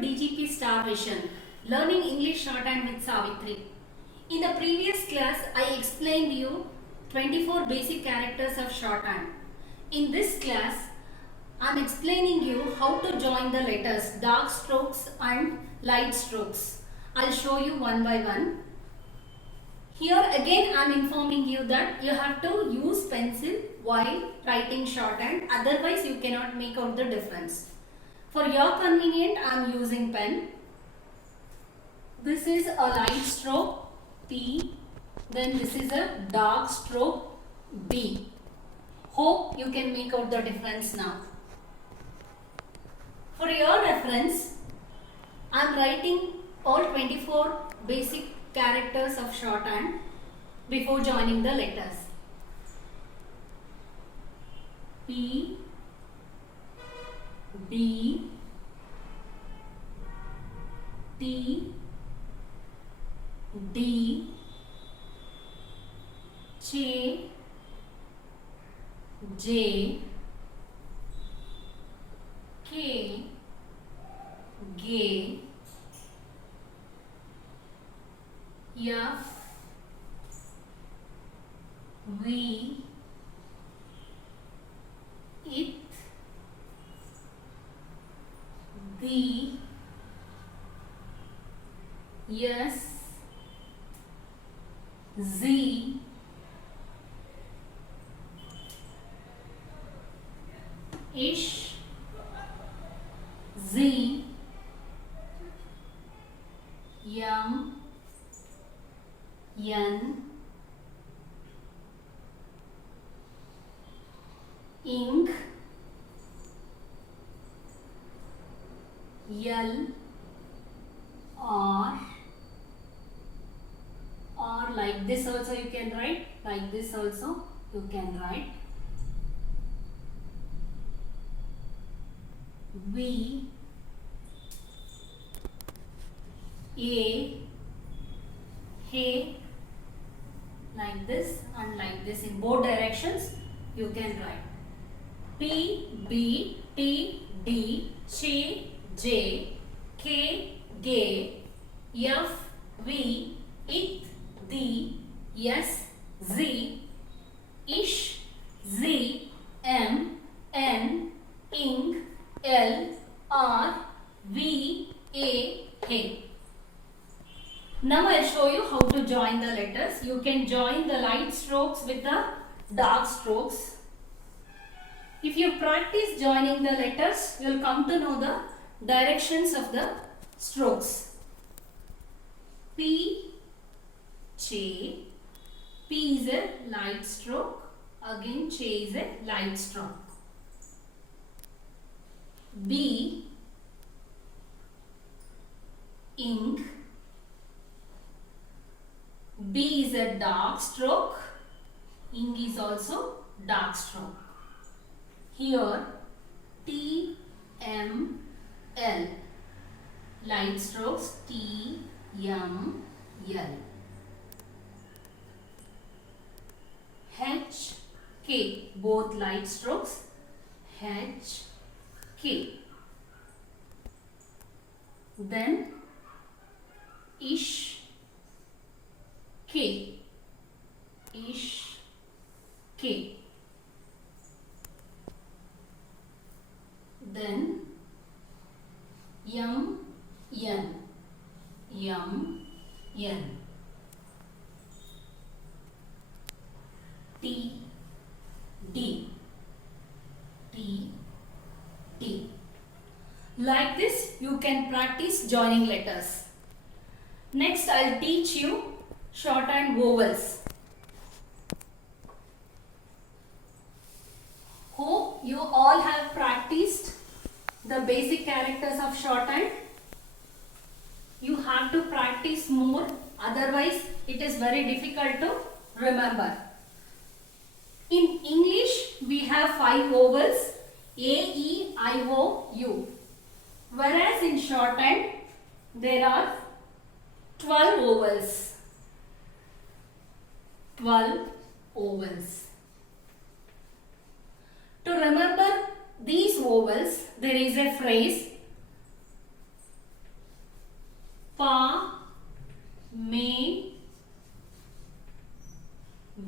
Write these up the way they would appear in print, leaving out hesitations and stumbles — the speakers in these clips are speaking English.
DGP Star Vision, Learning English Shorthand with Savitri. In the previous class, I explained you 24 basic characters of shorthand. In this class, I am explaining you how to join the letters dark strokes and light strokes. I'll show you one by one. Here again I am informing you that you have to use pencil while writing shorthand, otherwise you cannot make out the difference. For your convenience I am using pen. This is a light stroke P, then this is a dark stroke B. Hope you can make out the difference now. For your reference, I am writing all 24 basic characters of shorthand before joining the letters. P, B, T, D, J, J, K, G, F, V, it, the, yes, Z, ish, Z, yum, yan, ink, yell, or like this also you can write, like this also you can write. V, A, hey, like this and like this in both directions you can write. P, B, T, D, C, J, K, G, F, V, it, the, yes, Z, ish, Z, M, N, ink, L, R, V, A, hey. Now I'll show you how to join the letters. You can join the light strokes with the dark strokes. If you practice joining the letters, you will come to know the directions of the strokes. P, J, P is a light stroke, again J is a light stroke. B, ink, B is a dark stroke, ink is also dark stroke. Here T, M, L, light strokes T, M, L. H, K, both light strokes H, K. Then ish, K, ish, K. Then yum, yan, yum, yan. T, D, T, D. Like this you can practice joining letters. Next I'll teach you shorthand vowels. Hope you all have practiced the basic characters of shorthand. You have to practice more, otherwise it is very difficult to remember. In English we have 5 vowels A, E, I, O, U. Whereas in shorthand there are 12 vowels. 12 vowels. To remember these vowels, there is a phrase pa, may,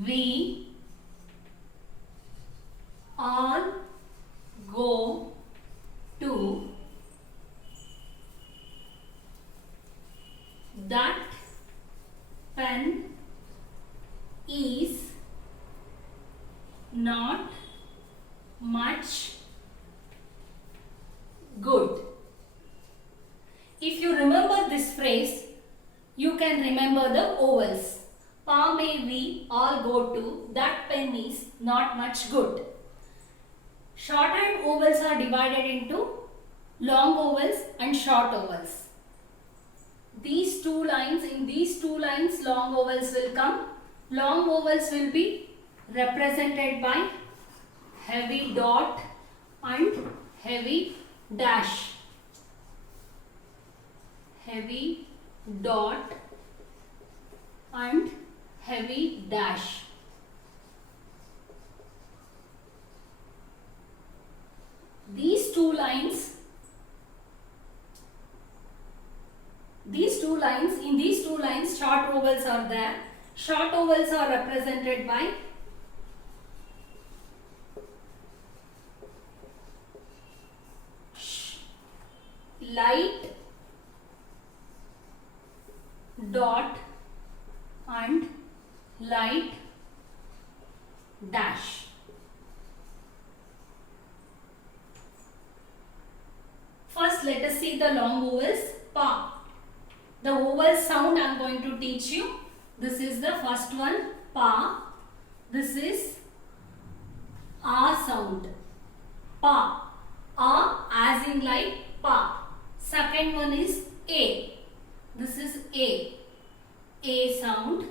we, all go to, that pen is not much good. If you remember this phrase, you can remember the vowels. Pa, may, we, all go to, that pen is not much good. Shorthand vowels are divided into long vowels and short vowels. These two lines, in these two lines, long vowels will come. Long vowels will be represented by heavy dot and heavy dash. Heavy dot and heavy dash. These two lines, in these two lines, short vowels are there. Short vowels are represented by light dot and light dash. First, let us see the long vowels. Pa. The vowel sound I am going to teach you. This is the first one, pa. This is a sound, pa. A as in like pa. Second one is a. This is a. A sound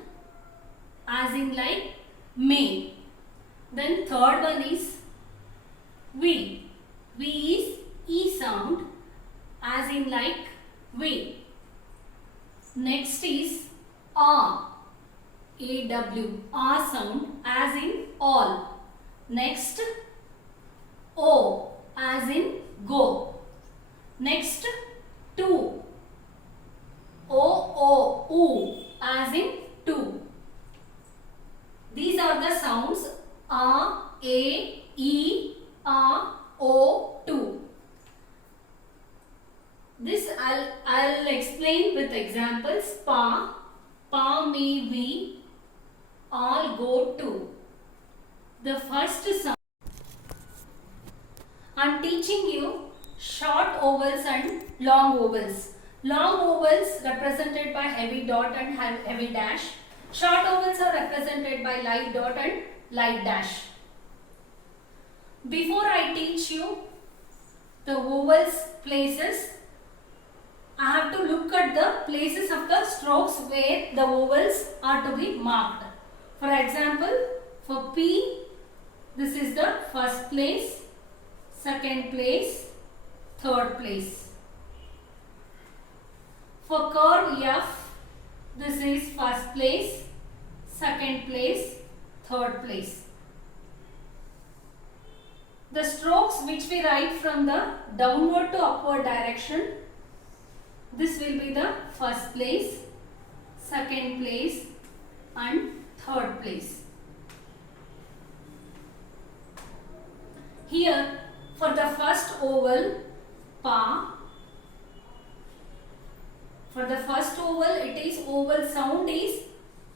as in like may. Then third one is we. We is e sound as in like we. Next is a. A-W, a sound as in all. Next, o as in go. Next, two. O, u as in two. These are the sounds a, e, a, o, two. This I'll explain with examples. Pa, pa, me, we, all go to. The first sound, I am teaching you short vowels and long vowels. Long vowels represented by heavy dot and heavy dash. Short vowels are represented by light dot and light dash. Before I teach you the vowels places, I have to look at the places of the strokes where the vowels are to be marked. For example, for P, this is the first place, second place, third place. For curve F, this is first place, second place, third place. The strokes which we write from the downward to upward direction, this will be the first place, second place and third place. Here for the first vowel pa, for the first vowel it is vowel sound is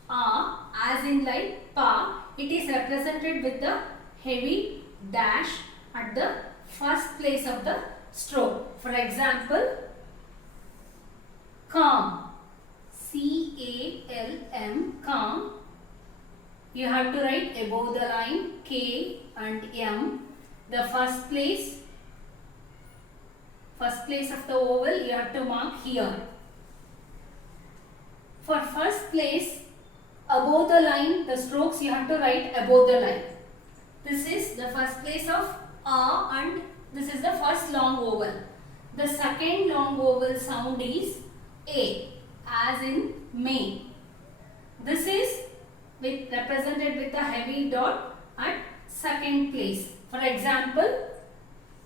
a as in like pa. It is represented with the heavy dash at the first place of the stroke. For example, calm, C-A-L-M, calm. You have to write above the line K and M. The first place of the vowel you have to mark here. For first place, above the line, the strokes you have to write above the line. This is the first place of A and this is the first long vowel. The second long vowel sound is A as in May. This is represented with a heavy dot at second place. For example,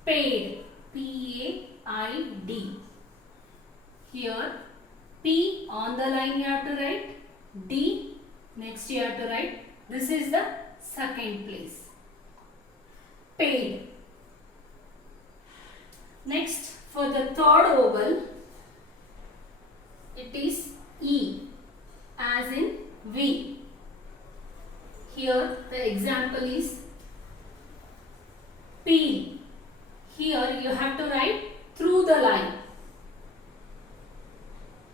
paid, P-A-I-D. Here P on the line you have to write. D next you have to write. This is the second place. Paid. Next, for the third oval, it is E as in V. Here the example is P. Here you have to write through the line.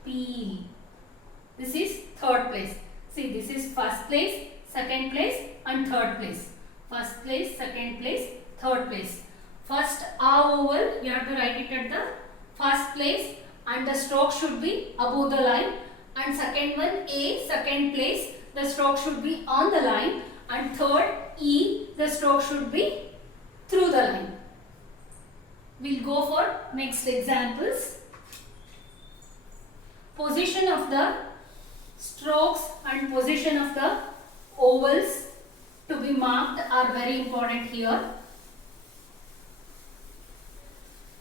P. This is third place. See, this is first place, second place and third place. First place, second place, third place. First A oval, you have to write it at the first place and the stroke should be above the line. And second one A, second place, the stroke should be on the line. And third E, the stroke should be through the line. We'll go for next examples. Position of the strokes and position of the ovals to be marked are very important here.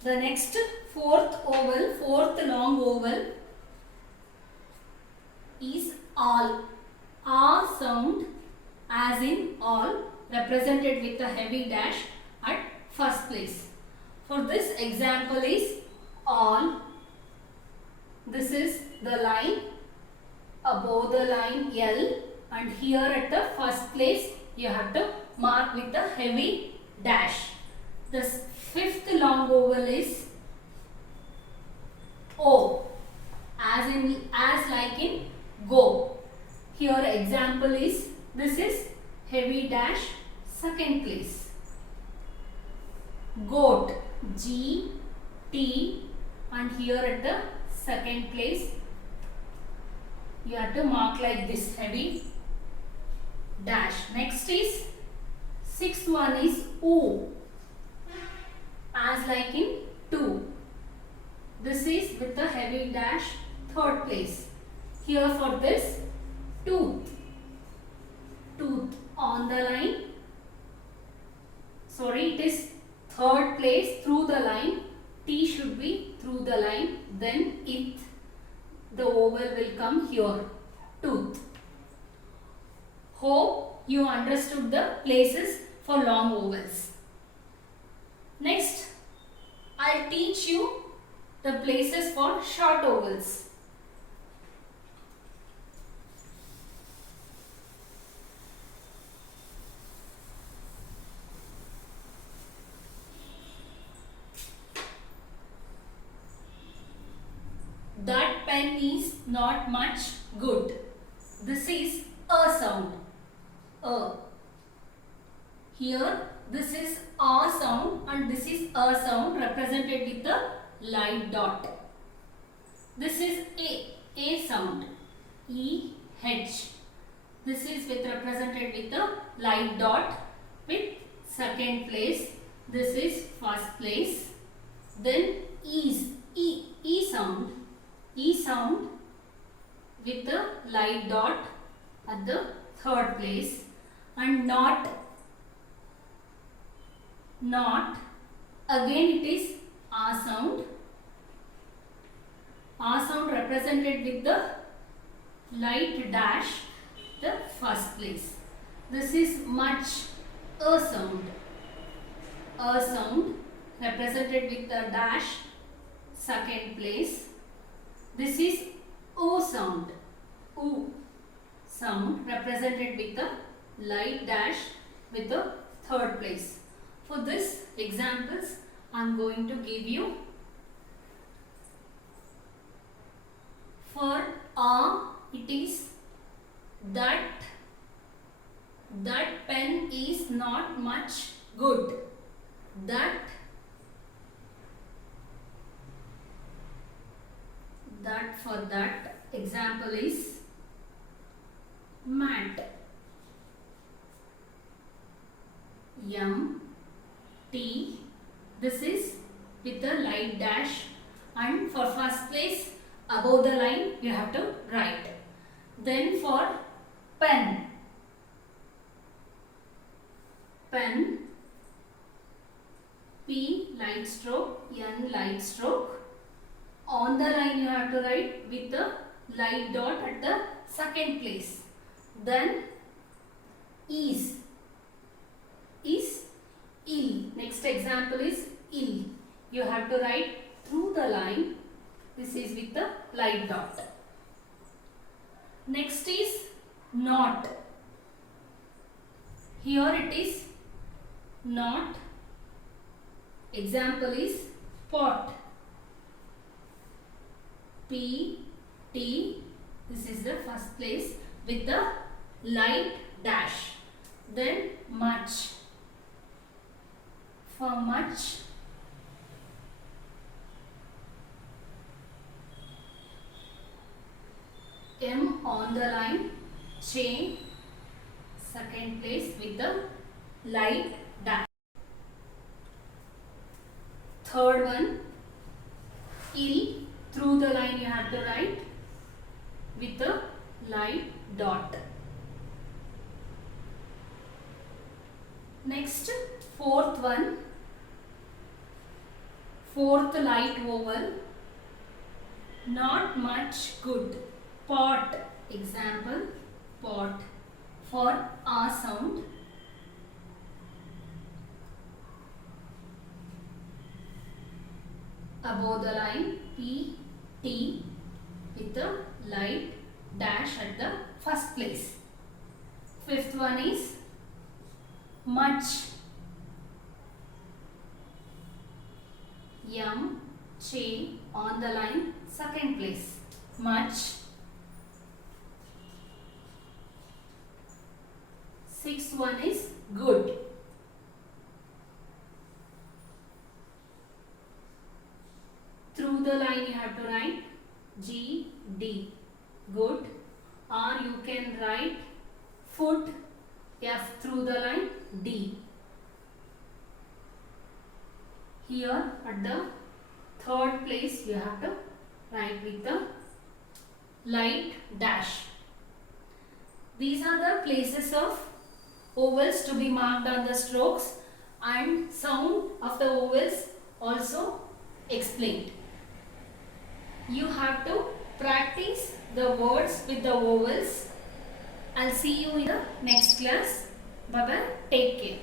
The next fourth oval, fourth long oval is all. A sound as in all, represented with a heavy dash at first place. For this example is all. This is the line, above the line L, and here at the first place you have to mark with the heavy dash. The fifth long oval is O, as like in go. Here example is, this is heavy dash second place. Goat, G, T, and here at the second place you have to mark like this, heavy dash. Next is sixth one is O, as like in two. This is with the heavy dash third place. Here for this tooth, tooth on the line. Sorry, it is third place through the line. T should be through the line, then it, the oval will come here, tooth. Hope you understood the places for long ovals. Next, I'll teach you the places for short ovals. That pen is not much good. This is a sound. A. Here this is a sound and this is a sound represented with the light dot. This is a sound. E, H. This is represented with the light dot with second place. This is first place. Then E sound. E sound with the light dot at the third place, and not again it is A sound. A sound represented with the light dash the first place. This is much. A sound. A sound represented with the dash second place. This is O sound. O sound represented with the light dash with the third place. For this examples, I am going to give you. For A, it is that pen is not much good. That for that example is mat. M, T. This is with the light dash, and for first place above the line you have to write. Then for pen. Pen. P light stroke, N light stroke, on the line you have to write with the light dot at the second place. Then is ill. Next example is ill. You have to write through the line. This is with the light dot. Next is not. Here it is not. Example is pot. P, T. This is the first place with the light dash. Then much. For much, M on the line, chain, second place with the light dash. Third one, ill, through the line you have to write with the light dot. Next, fourth one, fourth light vowel, not much good. Pot, example, pot. For R sound, above the line, P, T with the light dash at the first place. Fifth one is much. M, chain on the line, second place. Much. Sixth one is good. Through the line you have to write G, D. Good. Or you can write foot, F through the line, D. Here at the third place you have to write with the light dash. These are the places of vowels to be marked on the strokes, and sound of the vowels also explained. You have to practice the words with the vowels. I'll see you in the next class. Bye bye. Take care.